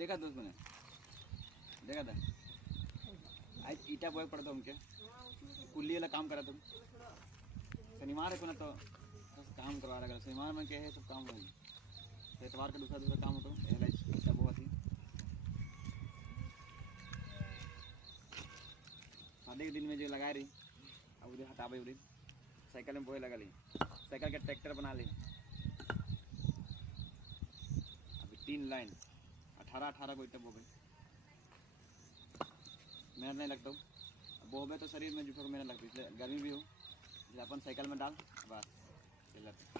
देखा दोस्त मैंने देखा था आज ईटा बॉय पड़ा था उनके कुल्ली वाला काम करा तुम शनिवार को ना तो काम करवा रहा शनिवार में क्या है सब काम होगी तो एतवार का दूसरा काम हो तो ईटा बहुत ही शादी के दिन में जो लगा रही अब उधर हटावे उधर साइकिल में बोए लगा ली साइकिल का ट्रैक्टर बना ली अभी 3 लाइन 18 को ईटा बोबे मेहनत नहीं लगता बोबे तो शरीर में जुटो मेहनत लगती है इसलिए गर्मी भी हो अपन साइकिल में डाल बस चल जाते